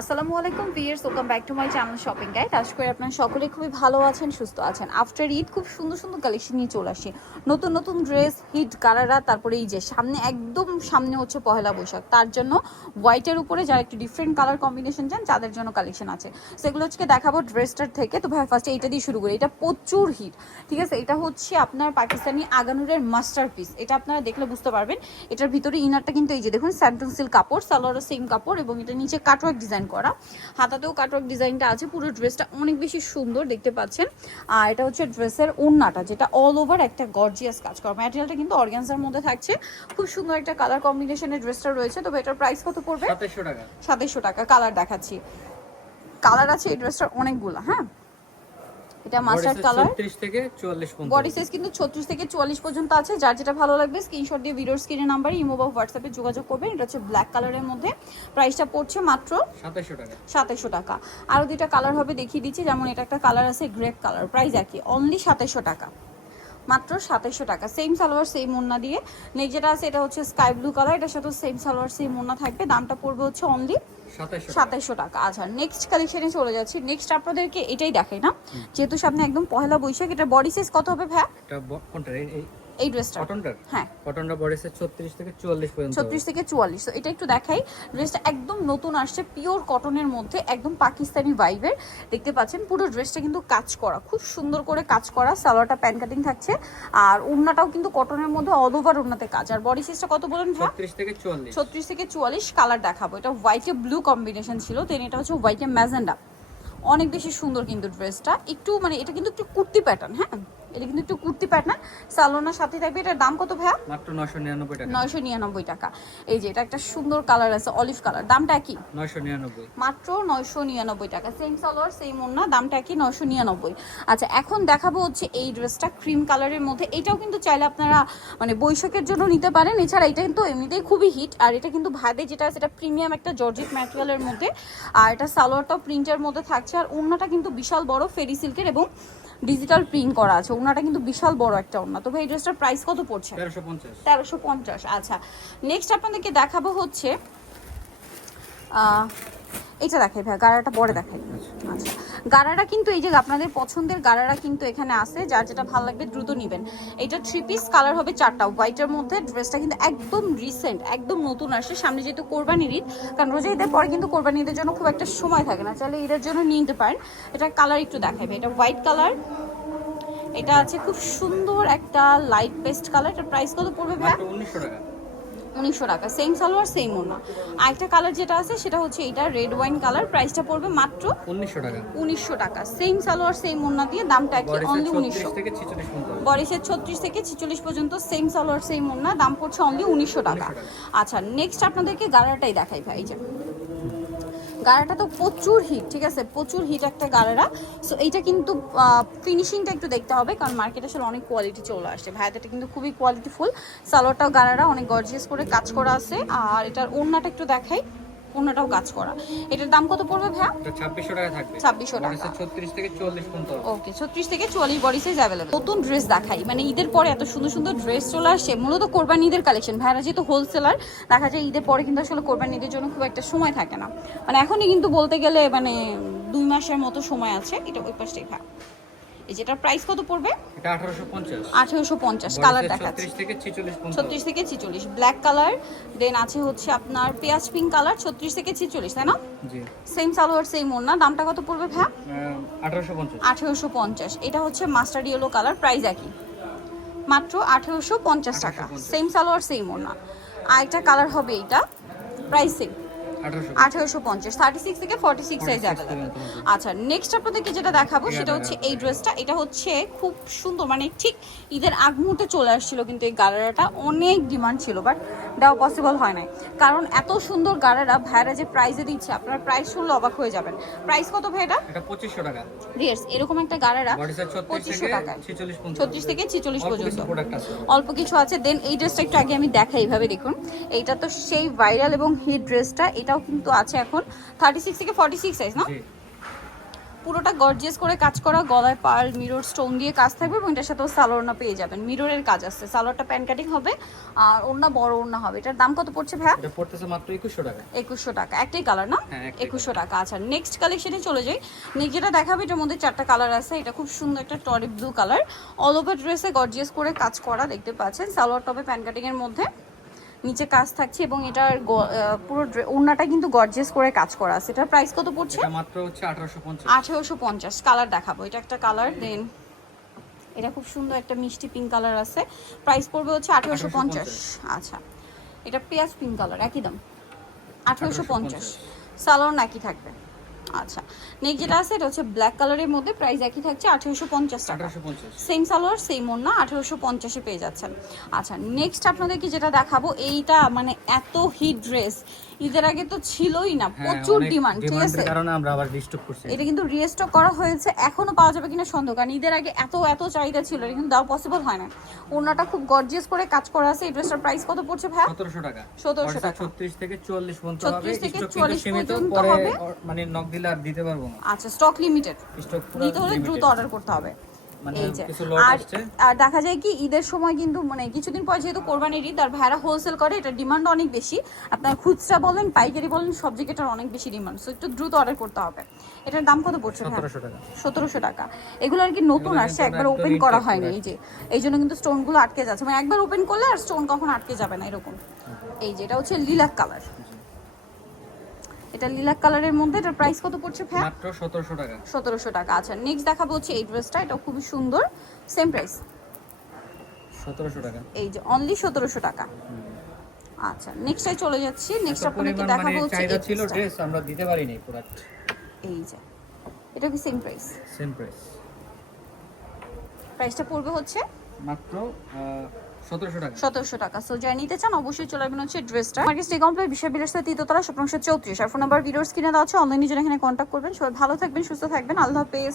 আসসালামু আলাইকুম viewers, welcome back to my channel shopping guide. আশা করি আপনারা সকলে খুবই ভালো আছেন, সুস্থ আছেন। আফটার ঈদ খুব সুন্দর সুন্দর কালেকশন নিয়ে চলে আসি, নতুন নতুন ড্রেস, হিট গারারা। তারপরে এই যে একদম সামনে হচ্ছে পহেলা বৈশাখ, তার জন্য হোয়াইটের উপরে যারা একটু ডিফারেন্ট কালার কম্বিনেশন চান তাদের জন্য কালেকশন আছে, সেগুলো হচ্ছে দেখাবো ড্রেসটার থেকে। তো ভাই ফার্স্টে এইটা দিয়ে শুরু করি। এটা প্রচুর হিট, ঠিক আছে। এটা হচ্ছে আপনার পাকিস্তানি আগানুরের মাস্টার পিস। এটা আপনারা দেখলে বুঝতে পারবেন। এটার ভিতরে ইনারটা কিন্তু এই যে দেখুন স্যান্টন সিল্ক কাপড়, সালোয়ারও সেম কাপড়, এবং এটা নিচে কাটওয়ার্ক ডিজাইন করা, হাতাতেও কাটওয়ার্ক ডিজাইনটা আছে। পুরো ড্রেসটা অনেক বেশি সুন্দর দেখতে পাচ্ছেন। আর এটা হচ্ছে ড্রেসের ওড়নাটা, যেটা অল ওভার একটা গর্জিয়াস কাজ করা। ম্যাটেরিয়ালটা কিন্তু অর্গানজার মধ্যে থাকছে, খুব সুন্দর একটা কালার কম্বিনেশনের ড্রেসটা রয়েছে। তবে এটার প্রাইস কত পড়বে? 2700 টাকা। 2700 টাকা। কালার দেখাচ্ছি, কালার আছে এই ড্রেসটার অনেকগুলো। হ্যাঁ, এটা মাস্টার্ড কালার, 36 থেকে 44 পর্যন্ত। বডি সাইজ কিন্তু 36 থেকে 44 পর্যন্ত আছে। যার যেটা ভালো লাগবে স্ক্রিনশট দিয়ে ভিডিওর স্ক্রিনের নাম্বারে ইমো বা হোয়াটসঅ্যাপে যোগাযোগ করবেন। এটা হচ্ছে ব্ল্যাক কালারের মধ্যে, প্রাইসটা পড়ছে মাত্র 2700 টাকা। 2700 টাকা। আরও দুইটা কালার হবে, দেখিয়ে দিচ্ছি। যেমন এটা একটা কালার আছে গ্রেপ কালার, প্রাইস একই, অনলি 2700 টাকা, মাত্র 2700 টাকা। সেম সালোয়ার সেম ওড়না দিয়ে। নেক্সট যেটা আছে এটা হচ্ছে স্কাই ব্লু কালার, এটার সাথে সেম সালোয়ার সেম ওড়না থাকবে। দামটা পড়বে হচ্ছে অনলি 2700 টাকা। আচ্ছা, নেক্সট কালেকশনে চলে যাচ্ছি। নেক্সট আপনাদেরকে এটাই দেখাই না, যেহেতু সামনে একদম পহেলা বৈশাখ। এটা বডি সাইজ কত হবে ভাই? এটা কোনটা? এই ড্রেসটা কটনটা? হ্যাঁ, কটনটা বডি সাইজ 36 থেকে 44 পর্যন্ত। 36 থেকে 44। তো এটা একটু দেখাই। ড্রেসটা একদম নতুন আসছে, পিওর কটনের মধ্যে, একদম পাকিস্তানি ভাইবের। দেখতে পাচ্ছেন পুরো ড্রেসটা কিন্তু কাজ করা, খুব সুন্দর করে কাজ করা। সালোয়ারটা প্যান কাটিং থাকছে, আর ওড়নাটাও কিন্তু কটনের মধ্যে অল ওভার ওড়নাতে কাজ। আর বডি সাইজটা কত বলেন ভাই? 36 থেকে 44। 36 থেকে 44। কালার দেখাবো। এটা হোয়াইটে ব্লু কম্বিনেশন ছিল, দেন এটা হচ্ছে হোয়াইটে ম্যাজেন্ডা। অনেক বেশি সুন্দর কিন্তু ড্রেসটা। একটু মানে এটা কিন্তু একটু কুর্তি প্যাটার্ন। হ্যাঁ, এটা কিন্তু একটু কুর্তি প্যাটার্ন, সালোনার সাথে থাকবে। এটার দাম কত ভাইয়া? মাত্র 999 টাকা। 999 টাকা। এই যে এটা একটা সুন্দর কালার আছে অলিভ কালার, দামটা কি? 999। মাত্র 999 টাকা। সেম সালোয়ার সেম ওড়না, দামটা কি? 999। আচ্ছা, এখন দেখাবো হচ্ছে এই ড্রেসটা ক্রিম কালারের মধ্যে। এটাও কিন্তু চাইলে আপনারা মানে বৈশাখের জন্য নিতে পারেন। এছাড়া এটা কিন্তু এমনিতেই খুবই হিট। আর এটা কিন্তু ভাইদের যেটা আছে এটা প্রিমিয়াম একটা জর্জেট ম্যাটেরিয়ালের মধ্যে। আর এটা সালোয়ারটাও প্রিন্টের মধ্যে থাকছে। আর ওড়নাটা কিন্তু বিশাল বড় ফেরি সিল্কের এবং ডিজিটাল প্রিন্ট করা আছে। ওড়নাটা কিন্তু বিশাল বড় একটা ওড়না। তবে এই ড্রেসটার প্রাইস কত পড়ছে? 1350। 1350। আচ্ছা, নেক্সট আপনাদেরকে দেখাবো হচ্ছে এটা দেখাই ভাই, গাড়াটা পরে দেখাই। আচ্ছা, গাড়াটা কিন্তু এই যে আপনাদের পছন্দের গাড়ারা কিন্তু এখানে আছে, যার যেটা ভালো লাগবে দ্রুত নেবেন। এটা 3 পিস, কালার হবে 4টা, হোয়াইটের মধ্যে। ড্রেসটা কিন্তু একদম রিসেন্ট, একদম নতুন আসে। সামনে যেহেতু কোরবানির ঈদ, কারণ রোজা ঈদের পরে কিন্তু কোরবানি ঈদের জন্য খুব একটা সময় থাকে না, চাইলে ঈদের জন্য নিয়ে নিতে পারেন। এটা কালার একটু দেখাবে, এটা হোয়াইট কালার। এটা আছে খুব সুন্দর একটা লাইট পেস্ট কালার। এটার প্রাইস কত পড়বে ভাই? মাত্র 1900 টাকা। 1900 টাকা। সেম সালোয়ার সেম ওড়না। আরেকটা কালার যেটা আছে সেটা হচ্ছে এটা রেড ওয়াইন কালার, প্রাইসটা পড়বে মাত্র 1900 টাকা। 1900 টাকা। সেম সালোয়ার সেম ওড়না দিয়ে, দামটা কি? অনলি 1900। 36 থেকে 46 পর্যন্ত। বডি সাইজ 36 থেকে 46 পর্যন্ত, সেম সালোয়ার সেম ওড়না, দাম পড়ছে অনলি 1900 টাকা। আচ্ছা, নেক্সট আপনাদেরকে গাড়াটাই দেখাই ভাই। এই যে গাড়াটা তো প্রচুর হিট, ঠিক আছে, প্রচুর হিট একটা গাড়ারা। সো এইটা কিন্তু ফিনিশিংটা একটু দেখতে হবে, কারণ মার্কেটে আসলে অনেক কোয়ালিটি চলে আসছে। ভাইয়াটা কিন্তু খুবই কোয়ালিটিফুল। সালোয়ারটাও গাড়ারা অনেক গর্জিয়াস করে কাজ করা আছে। আর এটার ওড়নাটা একটু দেখাই, ওড়নাটাও কাজ করা। এটার দাম কত পড়বে ভাইয়া? এটা 2600 টাকা থাকবে। 2600 টাকা। 36 থেকে 44 পর্যন্ত। ওকে, 36 থেকে 44 বডি সাইজ অ্যাভেলেবল। নতুন ড্রেস দেখাই, মানে ঈদের পরে এত সুন্দর সুন্দর ড্রেস চলে আসছে। মূলত কোরবানি ঈদের কালেকশন। ভাইরা যেহেতু হোলসেলার, দেখা যায় ঈদের পরে কিন্তু আসলে কোরবানি ঈদের জন্য খুব একটা সময় থাকে না। মানে এখনই কিন্তু বলতে গেলে মানে 2 মাসের মতো সময় আছে। এটা ওই পাশটাই ভাই। এই যেটার প্রাইস কত পড়বে? এটা 1850। 1850। কালার দেখাচ্ছি 36 থেকে 46 পর্যন্ত। 36 থেকে 46, ব্ল্যাক কালার। দেন আছে হচ্ছে আপনার পেঁয়াজ পিঙ্ক কালার, 36 থেকে 46, তাই না? জি। সেম সালোয়ার সেম ওড়না, দামটা কত পড়বে ভাই? 1850। 1850। এটা হচ্ছে মাস্টার্ড ইয়েলো কালার, প্রাইস একই, মাত্র 1850 টাকা। সেম সালোয়ার সেম ওড়না। আর একটা কালার হবে এইটা, প্রাইস সেম, 1850। 36 থেকে 46 সাইজ অ্যাভেলেবল। আচ্ছা, নেক্সট আপনাদেরকে যেটা দেখাবো সেটা হচ্ছে এই ড্রেসটা। এটা হচ্ছে খুব সুন্দর, মানে ঠিক ঈদের আগ মুহূর্তে চলে আসছিল, কিন্তু এই গারারাটা অনেক ডিমান্ড ছিল, বাট দেওয়া পসিবল হয় নাই। কারণ এত সুন্দর গারারা ভাইরা যে প্রাইসে দিচ্ছে, আপনারা প্রাইস শুনলে অবাক হয়ে যাবেন। প্রাইস কত ভাই এটা? এটা 2500 টাকা। ভিউয়ার্স, এরকম একটা গারারা 2500 টাকা, 36 থেকে 46 পর্যন্ত অল্প কিছু আছে। দেন এই ড্রেসটা একটু আগে আমি দেখাই, এইভাবে দেখুন। এইটা তো সেই ভাইরাল এবং হিট ড্রেসটা, এটাও কিন্তু আছে এখন 36 থেকে 46 সাইজ, না? পুরোটা গর্জিয়াস করে কাজ করা, গলায় পার্ল মিরর স্টোন দিয়ে কাজ থাকবে এবং এটার সাথেও সালোয়ার পেয়ে যাবেন। মিররের কাজ আছে, সালোয়ারটা প্যান কাটিং হবে আর ওড়না বড় ওড়না হবে। এটার দাম কত পড়ছে ভাইয়া? এটা পড়তেছে মাত্র 2100 টাকা। 2100 টাকা, একটাই কালার না? হ্যাঁ, একটাই 2100 টাকা। আচ্ছা নেক্সট কালেকশনে চলে যাই। নেক্সট যেটা দেখাবে এটার মধ্যে 4টা কালার আছে। এটা খুব সুন্দর একটা টরি ব্লু কালার, অল ওভার ড্রেসে গর্জিয়াস করে কাজ করা দেখতে পাচ্ছেন। সালোয়ার টপে প্যান কাটিং এর মধ্যে নিচে কাজ থাকছে এবং এটার পুরো ওড়নাটা কিন্তু গর্জিয়াস করে কাজ করা আছে। এটার প্রাইস কত পড়ছে? এটা মাত্র হচ্ছে 1850। 1850। কালার দেখাবো, এটা একটা কালার, দেন এটা খুব সুন্দর একটা মিষ্টি পিঙ্ক কালার আছে। প্রাইস পড়বে হচ্ছে 1850। আচ্ছা এটা পেঁয়াজ পিঙ্ক কালার, একই দাম 1850। সালোয়ার নাকি থাকবে। আচ্ছা নেক্সট যেটা আছে এটা হচ্ছে ব্ল্যাক কালারের মধ্যে, প্রাইস একই থাকছে 1850 টাকা। 1850। সেম সালোয়ার সেম ওড়না, 1850-এ পেয়ে যাচ্ছেন। আচ্ছা নেক্সট আপনাদেরকে যেটা দেখাবো, এইটা মানে এত হিট ড্রেস ঈদের আগে তো ছিলই না, প্রচুর ডিমান্ড, ঠিক আছে? ডিমান্ডের কারণে আমরা আবার রিস্টক করছি। এটা কিন্তু রিস্টক করা হয়েছে, এখনো পাওয়া যাবে কিনা সন্দেহ, কারণ ঈদের আগে এত চাহিদা ছিল, এটা কিন্তু দেওয়া পসিবল হয় না। ওড়নাটা খুব গর্জিয়াস করে কাজ করা আছে। এই ড্রেসটার প্রাইস কত পড়ছে ভাইয়া? 1700 টাকা। 1700 টাকা। 36 থেকে 44 পর্যন্ত হবে। 36 থেকে স্টক 44 সীমিত, পর্যন্ত পরে হবে। মানে নক দিলে আর দিতে পারবো না। আচ্ছা স্টক লিমিটেড, স্টক পুরো নিতে হলে দ্রুত অর্ডার করতে হবে। মানে এই যে কিছু লট আর আসছে। আর দেখা যায় কি ঈদের সময় কিন্তু মানে কিছুদিন পর যেহেতু কোরবানির ঈদ আর ভাইরা হোলসেল করে, এটা ডিমান্ড অনেক বেশি। আপনার খুচরা বলেন পাইকারি বলেন সব জায়গাটার অনেক বেশি ডিমান্ড, সো একটু দ্রুত অর্ডার করতে হবে। এটার দাম কত পড়ছে ভাই? 1700 টাকা। 1700 টাকা। এগুলো আর কি নতুন এগুলো আসছে, নতুন, একবার একদম ওপেন করা intact হয়নি, product। এই যে এই জন্য কিন্তু স্টোনগুলো আটকে যাচ্ছে, মানে একবার ওপেন করলে আর স্টোন কখনো আটকে যাবে না এরকম। এই যে এটা হচ্ছে লিলাক কালার, এটা লিলাক কালারের মধ্যে। এটার প্রাইস কত পড়ছে ভাই? মাত্র 1700 টাকা। 1700 টাকা। আচ্ছা নেক্সট দেখাবো হচ্ছে এই ড্রেসটা, এটা খুবই সুন্দর, সেম প্রাইস 1700 টাকা। এই যে অনলি 1700 টাকা। আচ্ছা নেক্সটে চলে যাচ্ছি। নেক্সট এত আপনাদেরকে পরিমাণ দেখাবো মানে হচ্ছে চাহিদা এই ছিল ড্রেসটা। ড্রেস, আমরা দিতে পারিনি প্রোডাক্ট। এই যে এটা কি সেম প্রাইস? Same price. প্রাইসটা পড়বে হচ্ছে মাত্র 1700 টাকা। 1700 টাকা। সো যারা নিতে চান অবশ্যই চলে আসবেন হচ্ছে ড্রেসটা মার্কেট স্টে কমপ্লেক্স বিশাল বিলাসিতা তৃতীয়তলা 1734। আর ফোন নাম্বার ভিডিওস কিনে দেওয়া আছে, অনলাইনে জন্য এখানে কন্ট্যাক্ট করবেন। সবাই ভালো থাকবেন, সুস্থ থাকবেন, আল্লাহ হাফেজ।